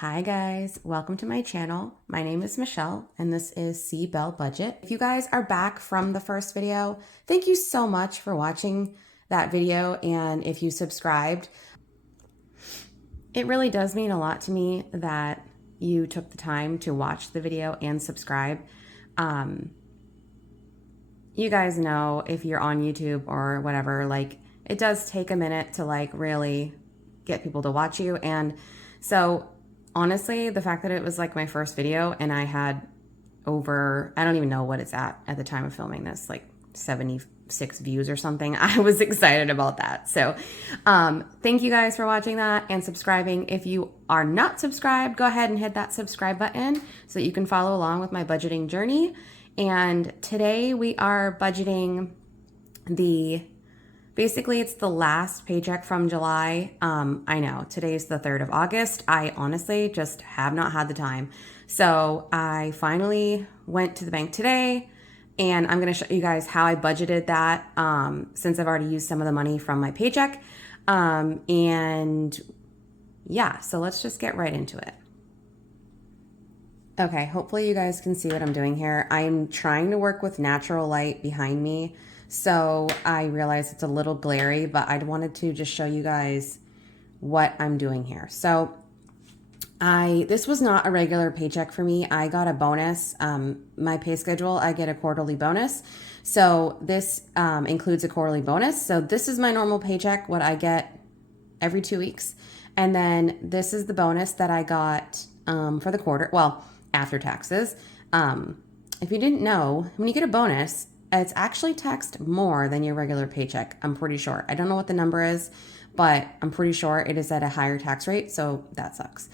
Hi guys, welcome to my channel. My name is Michelle and this is C Bell Budget. If you guys are back from the first video, thank you so much for watching that video, and if you subscribed, it really does mean a lot to me that you took the time to watch the video and subscribe. You guys know if you're on YouTube or whatever, like it does take a minute to like really get people to watch you. And so honestly, the fact that it was like my first video and I had over, I don't even know what it's at the time of filming this, like 76 views or something. I was excited about that. So thank you guys for watching that and subscribing. If you are not subscribed, go ahead and hit that subscribe button so that you can follow along with my budgeting journey. And today we are budgeting basically it's the last paycheck from July. I know today's the 3rd of August. I honestly just have not had the time. So I finally went to the bank today and I'm going to show you guys how I budgeted that since I've already used some of the money from my paycheck. And yeah, so let's just get right into it. Okay, hopefully you guys can see what I'm doing here. I'm trying to work with natural light behind me. So I realize it's a little glary, but I wanted to just show you guys what I'm doing here. So this was not a regular paycheck for me. I got a bonus. My pay schedule, I get a quarterly bonus. So this includes a quarterly bonus. So this is my normal paycheck, what I get every 2 weeks. And then this is the bonus that I got for the quarter, well, after taxes. If you didn't know, when you get a bonus, it's actually taxed more than your regular paycheck. I'm pretty sure. I don't know what the number is, but I'm pretty sure it is at a higher tax rate. So that sucks.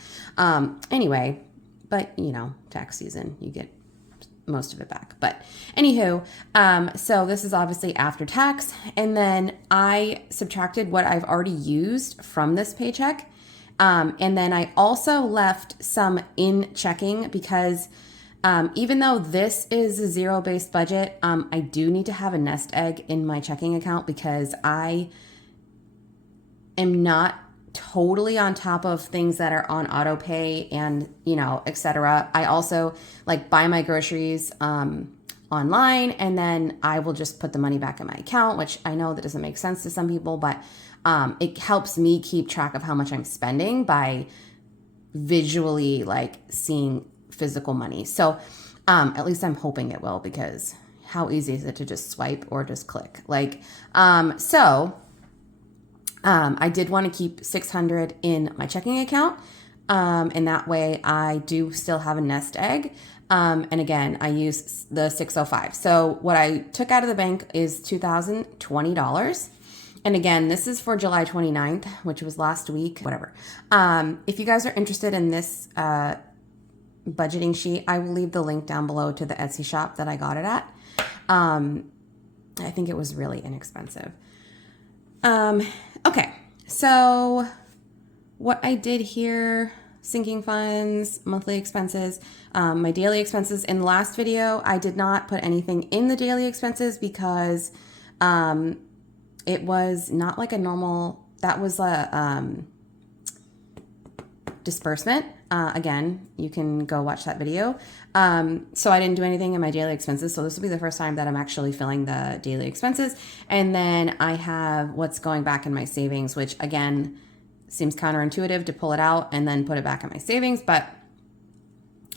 Anyway, but you know, tax season, you get most of it back. But anywho, so this is obviously after tax. And then I subtracted what I've already used from this paycheck. And then I also left some in checking because even though this is a zero-based budget, I do need to have a nest egg in my checking account because I am not totally on top of things that are on auto pay and, you know, etc. I also like buy my groceries online and then I will just put the money back in my account, which I know that doesn't make sense to some people, but it helps me keep track of how much I'm spending by visually like seeing physical money. So at least I'm hoping it will, because how easy is it to just swipe or just click? Like, I did want to keep 600 in my checking account. And that way I do still have a nest egg. And again, I use the 605. So what I took out of the bank is $2,020. And again, this is for July 29th, which was last week, whatever. If you guys are interested in this, budgeting sheet, I will leave the link down below to the Etsy shop that I got it at. I think it was really inexpensive. Okay, so what I did here, sinking funds, monthly expenses, my daily expenses. In the last video, I did not put anything in the daily expenses because it was not like a normal, that was a disbursement. Again, you can go watch that video. So I didn't do anything in my daily expenses. So this will be the first time that I'm actually filling the daily expenses. And then I have what's going back in my savings, which again, seems counterintuitive to pull it out and then put it back in my savings, but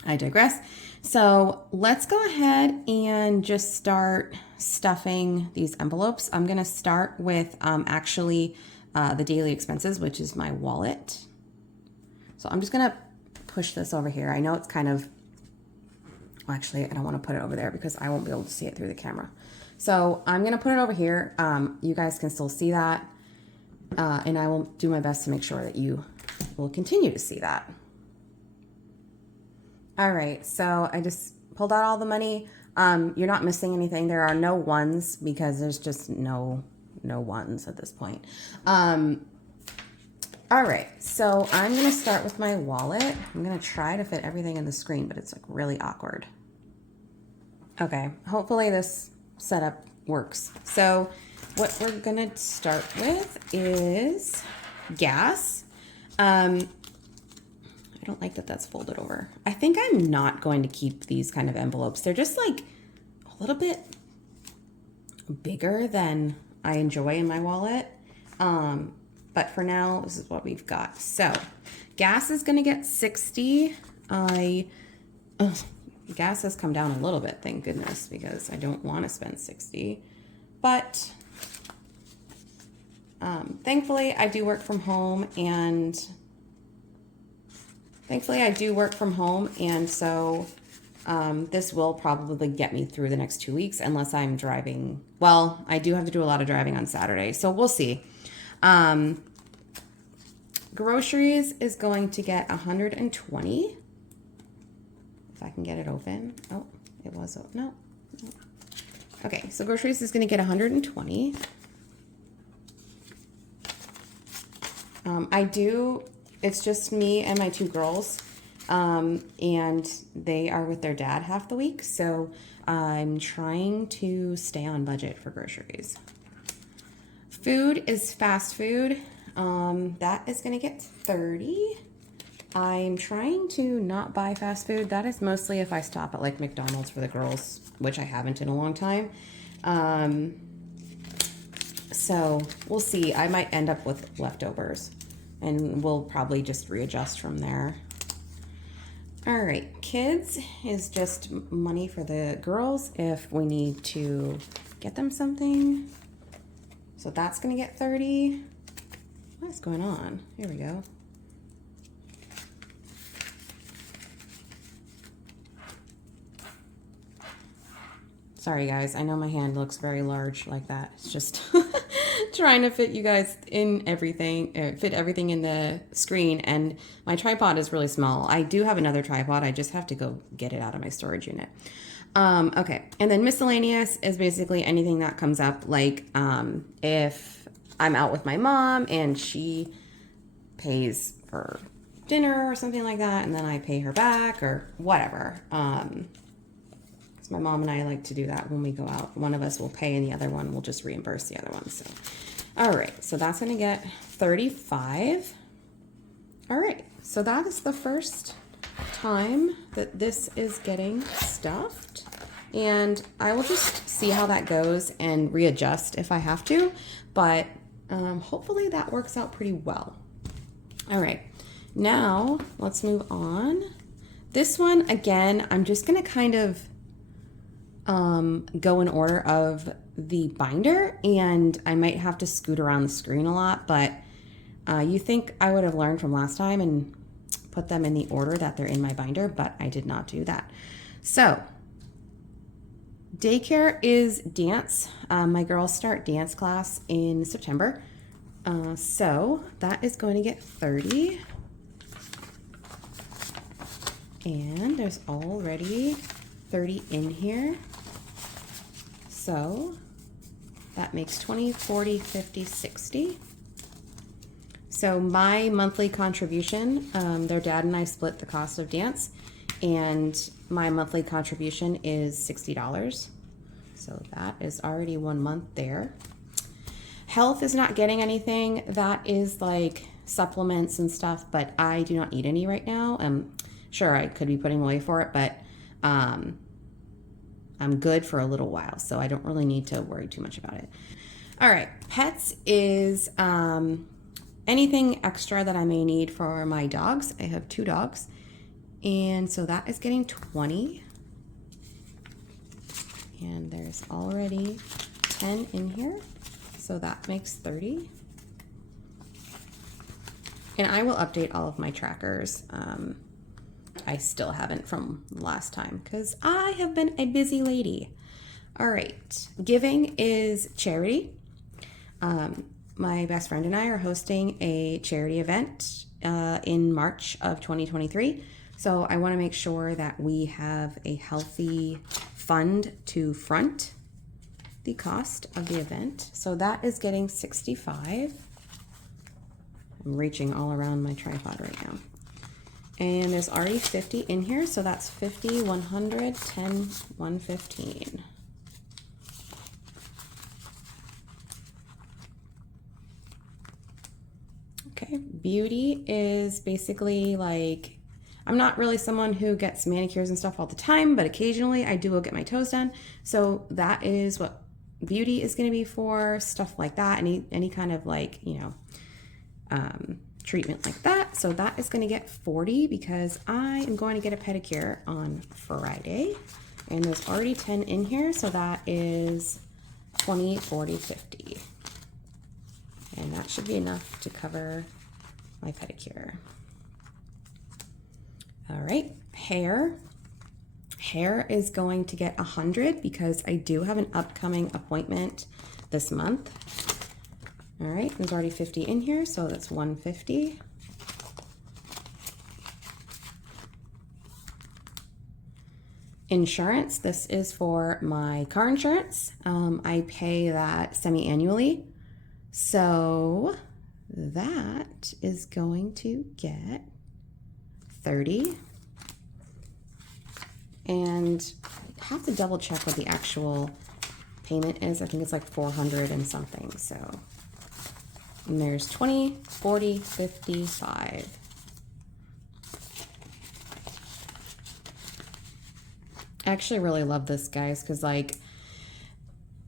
I digress. So let's go ahead and just start stuffing these envelopes. I'm going to start with actually the daily expenses, which is my wallet. So I'm just going to push this over here. I know it's kind of, well, actually, I don't want to put it over there because I won't be able to see it through the camera. So I'm going to put it over here. You guys can still see that. And I will do my best to make sure that you will continue to see that. All right, so I just pulled out all the money. You're not missing anything. There are no ones because there's just no ones at this point. All right, so I'm gonna start with my wallet. I'm gonna try to fit everything in the screen, but it's like really awkward. Okay, hopefully this setup works. So what we're gonna start with is gas. I don't like that that's folded over. I think I'm not going to keep these kind of envelopes. They're just like a little bit bigger than I enjoy in my wallet. But for now, this is what we've got. So gas is gonna get 60. Gas has come down a little bit, thank goodness, because I don't want to spend 60. But thankfully I do work from home, and so this will probably get me through the next 2 weeks unless I'm driving. Well, I do have to do a lot of driving on Saturday, so we'll see. Groceries is going to get 120. If I can get it open. Oh, it was open. No. Okay, so groceries is going to get 120. It's just me and my 2 girls, and they are with their dad half the week, so I'm trying to stay on budget for groceries. Food is fast food. That is going to get 30. I'm trying to not buy fast food. That is mostly if I stop at like McDonald's for the girls, which I haven't in a long time. So we'll see. I might end up with leftovers, and we'll probably just readjust from there. All right, kids is just money for the girls if we need to get them something. So that's gonna get 30. What's going on? Here we go. Sorry guys, I know my hand looks very large like that. It's just trying to fit you guys in everything, fit everything in the screen, and my tripod is really small. I do have another tripod, I just have to go get it out of my storage unit. Okay, and then miscellaneous is basically anything that comes up, like if I'm out with my mom and she pays for dinner or something like that, and then I pay her back or whatever. My mom and I like to do that when we go out. One of us will pay and the other one will just reimburse the other one. So, all right, so that's gonna get 35. All right, so that is the first time that this is getting stuffed, and I will just see how that goes and readjust if I have to, but hopefully that works out pretty well. All right, now let's move on. This one, again, I'm just gonna kind of go in order of the binder, and I might have to scoot around the screen a lot, but you think I would have learned from last time and put them in the order that they're in my binder, but I did not do that. So daycare is dance. My girls start dance class in September, so that is going to get 30, and there's already 30 in here. So that makes 20, 40, 50, 60. So my monthly contribution, their dad and I split the cost of dance, and my monthly contribution is $60. So that is already 1 month there. Health is not getting anything. That is like supplements and stuff, but I do not need any right now. Sure, I could be putting away for it, but I'm good for a little while, so I don't really need to worry too much about it. All right, pets is anything extra that I may need for my dogs. I have 2 dogs, and so that is getting 20. And there's already 10 in here, so that makes 30. And I will update all of my trackers. I still haven't from last time because I have been a busy lady. All right, giving is charity. My best friend and I are hosting a charity event in March of 2023. So I want to make sure that we have a healthy fund to front the cost of the event. So that is getting 65. I'm reaching all around my tripod right now. And there's already 50 in here, so that's 50, 100, 10, 115. Okay, beauty is basically like I'm not really someone who gets manicures and stuff all the time, but occasionally I do go get my toes done. So that is what beauty is going to be for, stuff like that. Any kind of like, treatment like that. So that is going to get 40 because I am going to get a pedicure on Friday. And there's already 10 in here. So that is 20, 40, 50. And that should be enough to cover my pedicure. All right, hair. Hair is going to get 100 because I do have an upcoming appointment this month. All right, there's already 50 in here, so that's 150. Insurance, this is for my car insurance. I pay that semi-annually. So that is going to get 30. And I have to double check what the actual payment is. I think it's like 400 and something. So and there's 20, 40, 55. I actually really love this, guys, because like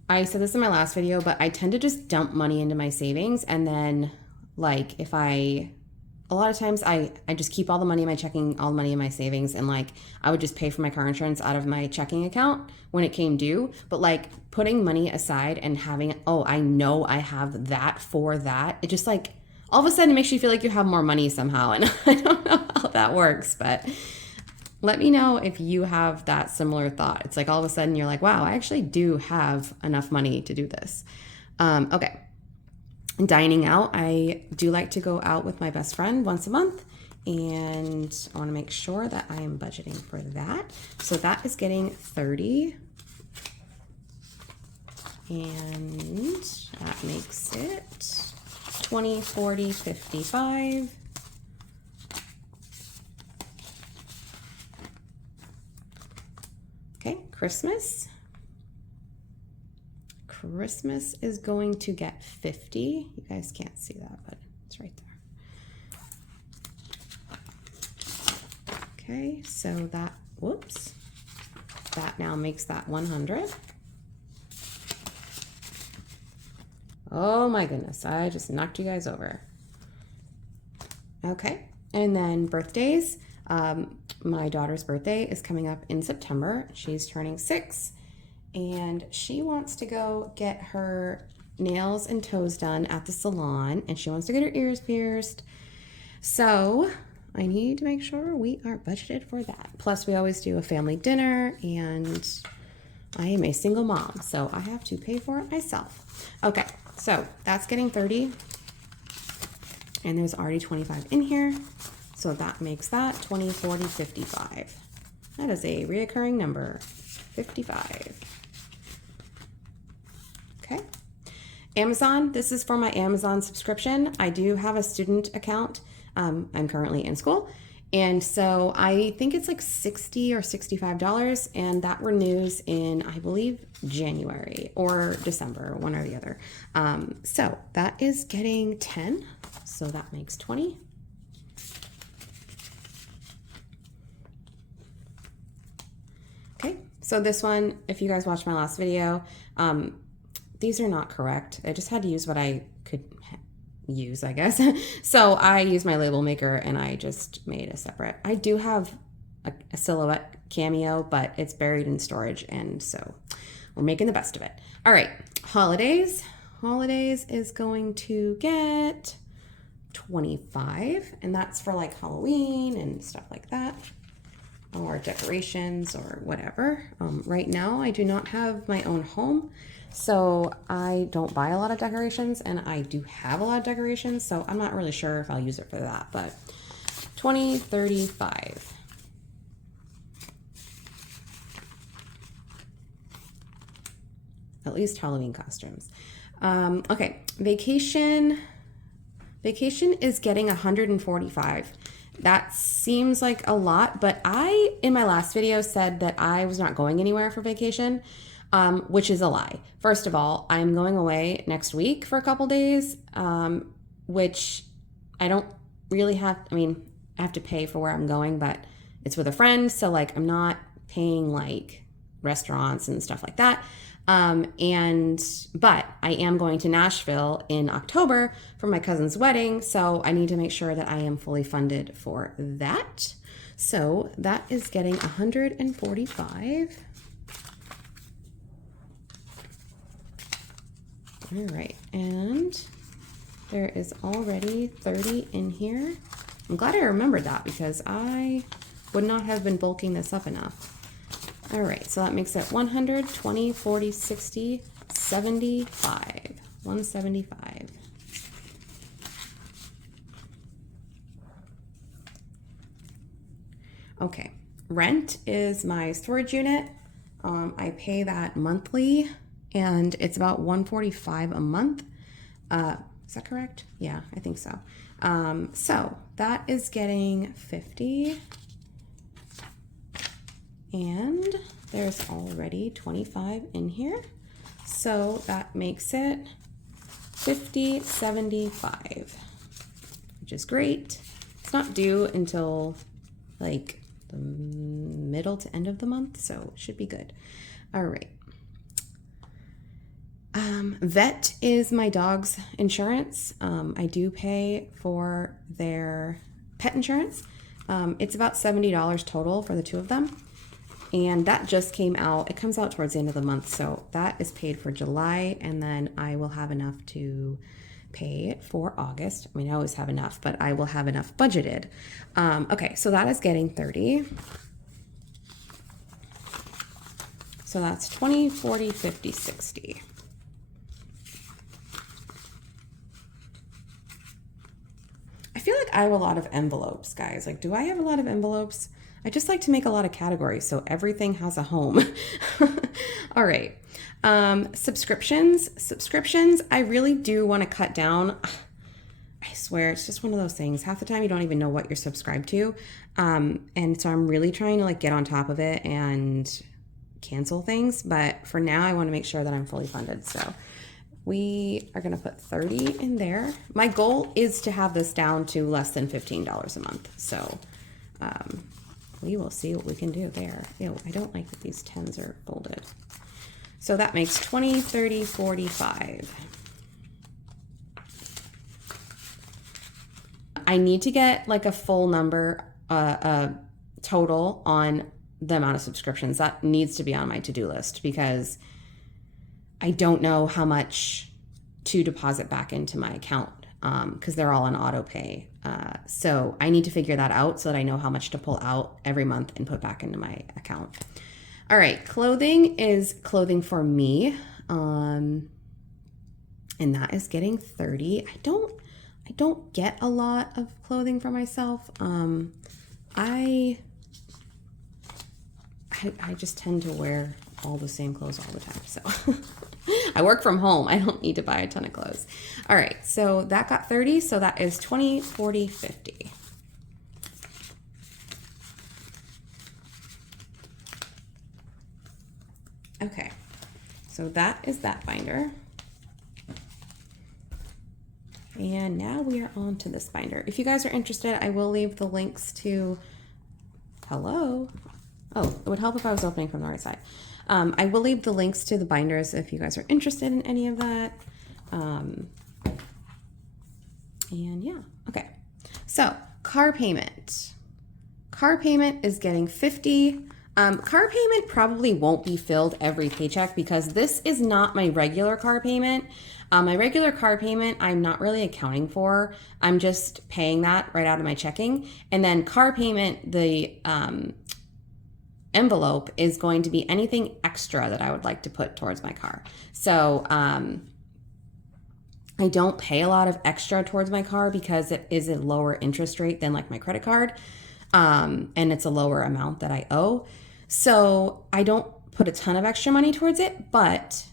I said this in my last video, but I tend to just dump money into my savings, and then like a lot of times I just keep all the money in my checking, all the money in my savings, and like I would just pay for my car insurance out of my checking account when it came due. But like putting money aside and having, oh, I know I have that for that, it just like all of a sudden makes you feel like you have more money somehow. And I don't know how that works, but let me know if you have that similar thought. It's like all of a sudden you're like, wow, I actually do have enough money to do this. Okay. Dining out, I do like to go out with my best friend once a month, and I want to make sure that I am budgeting for that. So that is getting 30, and that makes it 20, 40, 55. Okay, Christmas. Christmas is going to get 50. You guys can't see that, but it's right there. Okay, so that, whoops, that now makes that 100. Oh my goodness, I just knocked you guys over. Okay, and then birthdays. My daughter's birthday is coming up in September. She's turning 6. And she wants to go get her nails and toes done at the salon, and she wants to get her ears pierced. So I need to make sure we are budgeted for that. Plus, we always do a family dinner, and I am a single mom, so I have to pay for it myself. Okay, so that's getting 30, and there's already 25 in here. So that makes that 20, 40, 55. That is a reoccurring number, 55. Okay. Amazon, this is for my Amazon subscription. I do have a student account. I'm currently in school. And so I think it's like $60 or $65, and that renews in, I believe, January or December, one or the other. So that is getting 10. So that makes 20. Okay, so this one, if you guys watched my last video, these are not correct. I just had to use what I could use, I guess. So I used my label maker and I just made a separate. I do have a silhouette cameo, but it's buried in storage, and so we're making the best of it. All right, holidays. Holidays is going to get 25, and that's for like Halloween and stuff like that, or decorations or whatever. Right now I do not have my own home, so I don't buy a lot of decorations, and I do have a lot of decorations, so I'm not really sure if I'll use it for that, but 20, 35. At least Halloween costumes. Okay, vacation. Vacation is getting 145. That seems like a lot, but I, in my last video, said that I was not going anywhere for vacation, which is a lie. First of all, I'm going away next week for a couple days, which I don't really have, I mean, I have to pay for where I'm going, but it's with a friend. So like I'm not paying like restaurants and stuff like that. But I am going to Nashville in October for my cousin's wedding. So I need to make sure that I am fully funded for that. So that is getting 145. All right, and there is already 30 in here. I'm glad I remembered that because I would not have been bulking this up enough. All right, so that makes it 100, 20, 40, 60, 75, 175. Okay, rent is my storage unit. I pay that monthly and it's about 145 a month. Is that correct? Yeah, I think so. So that is getting 50. And there's already 25 in here. So that makes it 50, 75, which is great. It's not due until like the middle to end of the month, so it should be good. All right. Vet is my dog's insurance. I do pay for their pet insurance. It's about $70 total for the two of them. And that just came out. It comes out towards the end of the month. So that is paid for July. And then I will have enough to pay for August. I mean, I always have enough, but I will have enough budgeted. Okay, so that is getting 30. So that's 20, 40, 50, 60. I feel like I have a lot of envelopes, guys. Like, do I have a lot of envelopes? I just like to make a lot of categories so everything has a home. All right. Subscriptions, I really do want to cut down. I swear, it's just one of those things. Half the time you don't even know what you're subscribed to. And so I'm really trying to like get on top of it and cancel things. But for now, I want to make sure that I'm fully funded. So we are going to put 30 in there. My goal is to have this down to less than $15 a month. So we will see what we can do there. Ew, I don't like that these 10s are folded. So that makes 20, 30, 45. I need to get like a full number, total on the amount of subscriptions. That needs to be on my to-do list because I don't know how much to deposit back into my account because they're all on auto pay. So I need to figure that out so that I know how much to pull out every month and put back into my account. All right, clothing is clothing for me. And that is getting 30. I don't get a lot of clothing for myself. I just tend to wear all the same clothes all the time. So I work from home. I don't need to buy a ton of clothes. All right, so that got 30. So that is 20, 40, 50. Okay, so that is that binder. And now we are on to this binder. If you guys are interested, I will leave the links to, hello. Oh, it would help if I was opening from the right side. I will leave the links to the binders if you guys are interested in any of that. And yeah, okay. So car payment. Car payment is getting 50. Car payment probably won't be filled every paycheck because this is not my regular car payment. My regular car payment, I'm not really accounting for. I'm just paying that right out of my checking. And then car payment, the envelope is going to be anything extra that I would like to put towards my car. So I don't pay a lot of extra towards my car because it is a lower interest rate than like my credit card. And it's a lower amount that I owe. So I don't put a ton of extra money towards it, but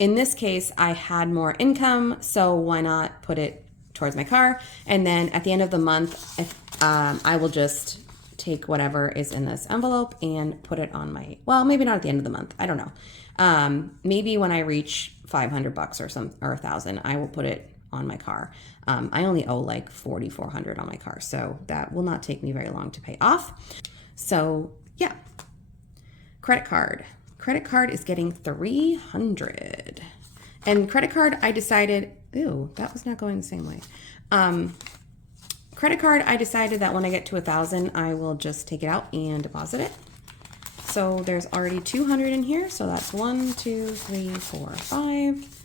in this case, I had more income, so why not put it towards my car? And then at the end of the month, if I will just take whatever is in this envelope and put it on my, well, maybe not at the end of the month. I don't know. Maybe when I reach $500 or 1,000, I will put it on my car. I only owe like $4,400 on my car, so that will not take me very long to pay off. So yeah, credit card. Credit card is getting $300. And credit card, I decided, ew, that was not going the same way. Credit card, I decided that when I get to 1,000, I will just take it out and deposit it. So there's already 200 in here. So that's 1, 2, 3, 4, 5.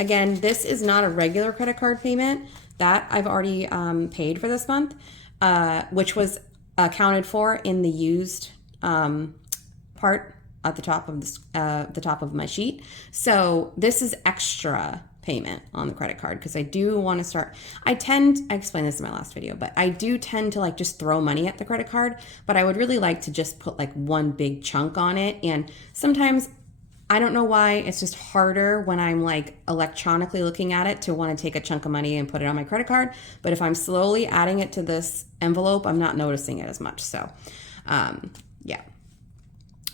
Again, this is not a regular credit card payment. That I've already paid for this month, which was accounted for in the used part at the top of the top of my sheet. So this is extra payment on the credit card because I do want to start. I explained this in my last video, but I do tend to like just throw money at the credit card, but I would really like to just put like one big chunk on it. And sometimes I don't know why, it's just harder when I'm like electronically looking at it to want to take a chunk of money and put it on my credit card. But if I'm slowly adding it to this envelope, I'm not noticing it as much. So yeah.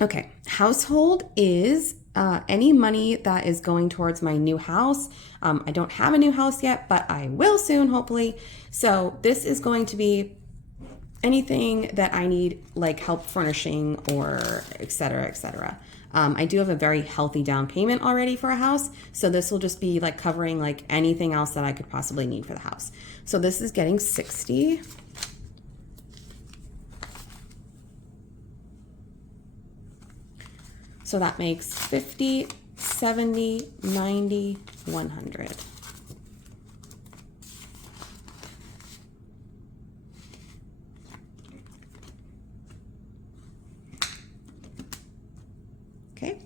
Okay, household is any money that is going towards my new house. I don't have a new house yet, but I will soon, hopefully. So this is going to be anything that I need, like help furnishing or et cetera, et cetera. I do have a very healthy down payment already for a house. So this will just be like covering like anything else that I could possibly need for the house. So this is getting 60. So that makes 50, 70, 90, 100. Okay.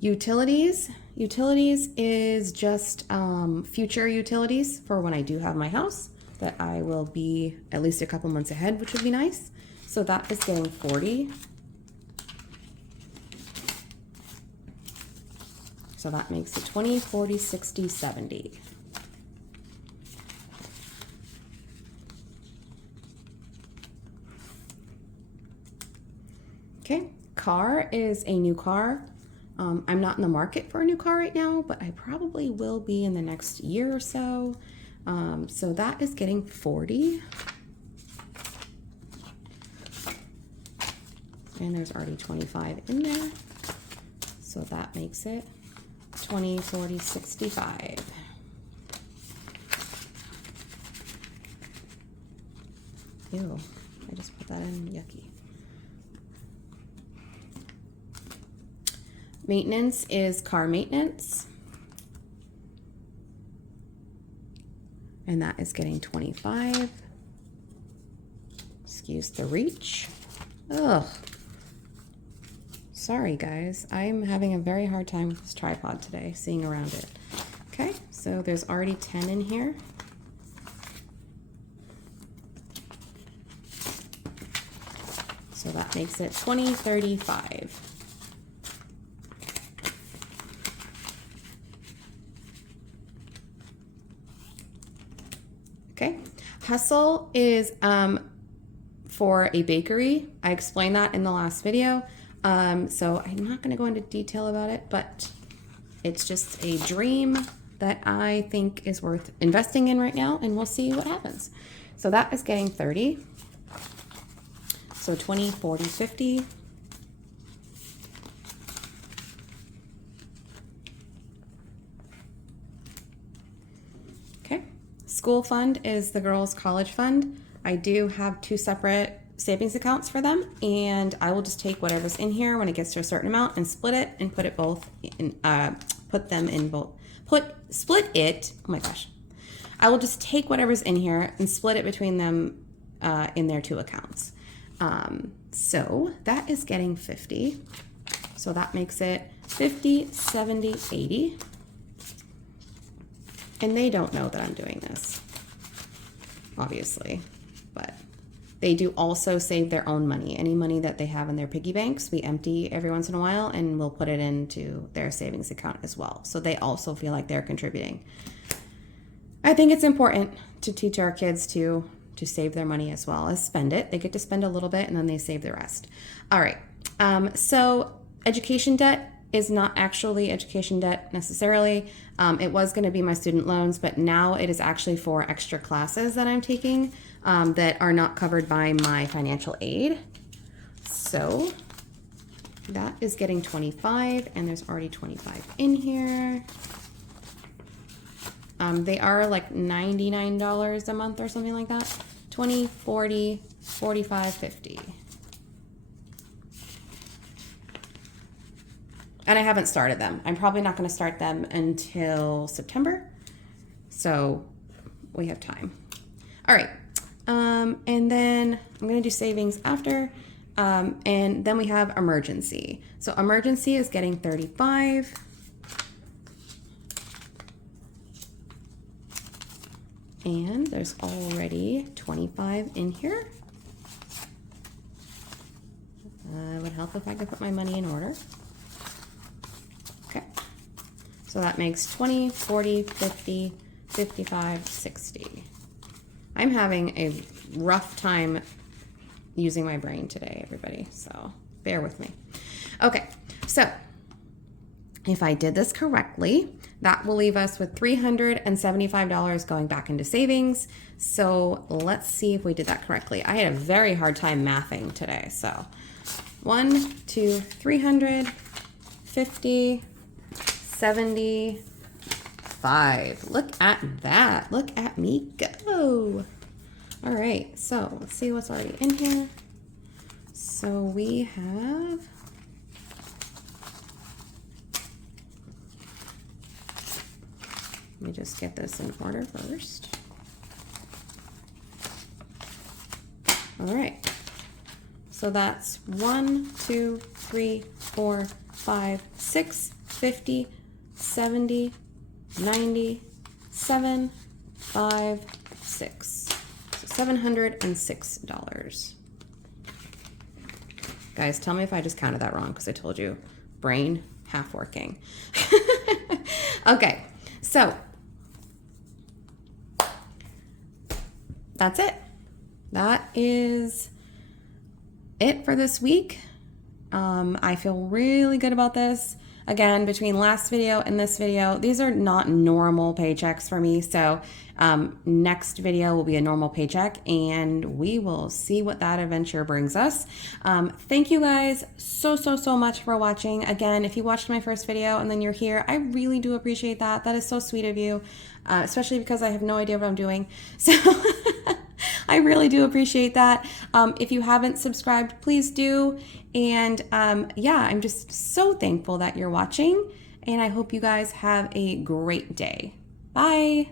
Utilities. Utilities is just future utilities for when I do have my house that I will be at least a couple months ahead, which would be nice. So that is getting 40. So that makes it 20, 40, 60, 70. Okay, car is a new car. I'm not in the market for a new car right now, but I probably will be in the next year or so. So that is getting 40. And there's already 25 in there. So that makes it 20, 40, 65. Ew, I just put that in, yucky. Maintenance is car maintenance. And that is getting 25. Excuse the reach. Ugh. Sorry guys, I'm having a very hard time with this tripod today, seeing around it. Okay, so there's already 10 in here. So that makes it 20, 35. Okay, hustle is for a bakery. I explained that in the last video. So I'm not going to go into detail about it, but it's just a dream that I think is worth investing in right now, and we'll see what happens. So that is getting 30. So 20, 40, 50. Okay. School fund is the girls' college fund. I do have 2 separate savings accounts for them, and I will just take whatever's in here when it gets to a certain amount and split it and put it both in, split it. Oh my gosh. I will just take whatever's in here and split it between them in their 2 accounts. So that is getting 50. So that makes it 50, 70, 80. And they don't know that I'm doing this, obviously, but they do also save their own money. Any money that they have in their piggy banks, we empty every once in a while and we'll put it into their savings account as well. So they also feel like they're contributing. I think it's important to teach our kids to save their money as well as spend it. They get to spend a little bit and then they save the rest. All right. So education debt, is not actually education debt necessarily. It was going to be my student loans, but now it is actually for extra classes that I'm taking that are not covered by my financial aid. So that is getting 25, and there's already 25 in here. They are like $99 a month or something like that. 20, 40, 45, 50. And I haven't started them. I'm probably not going to start them until September. So we have time. All right. And then I'm going to do savings after. And then we have emergency. So emergency is getting 35. And there's already 25 in here. It would help if I could put my money in order. Okay. So that makes 20, 40, 50, 55, 60. I'm having a rough time using my brain today, everybody. So bear with me. Okay. So if I did this correctly, that will leave us with $375 going back into savings. So let's see if we did that correctly. I had a very hard time mathing today. So 1, 2, 350, 75. Look at that. Look at me go. All right. So let's see what's already in here. So we have... Let me just get this in order first. All right. So that's 1, 2, 3, 4, 5, 6, 50, 70, 90, 7, 5, 6. So $706. Guys, tell me if I just counted that wrong because I told you, brain half working. Okay, so that's it. That is it for this week. I feel really good about this. Again, between last video and this video, these are not normal paychecks for me. So next video will be a normal paycheck, and we will see what that adventure brings us. Thank you guys so much for watching. Again, if you watched my first video and then you're here, I really do appreciate that. That is so sweet of you, especially because I have no idea what I'm doing. So I really do appreciate that. If you haven't subscribed, please do. And yeah, I'm just so thankful that you're watching, and I hope you guys have a great day. Bye.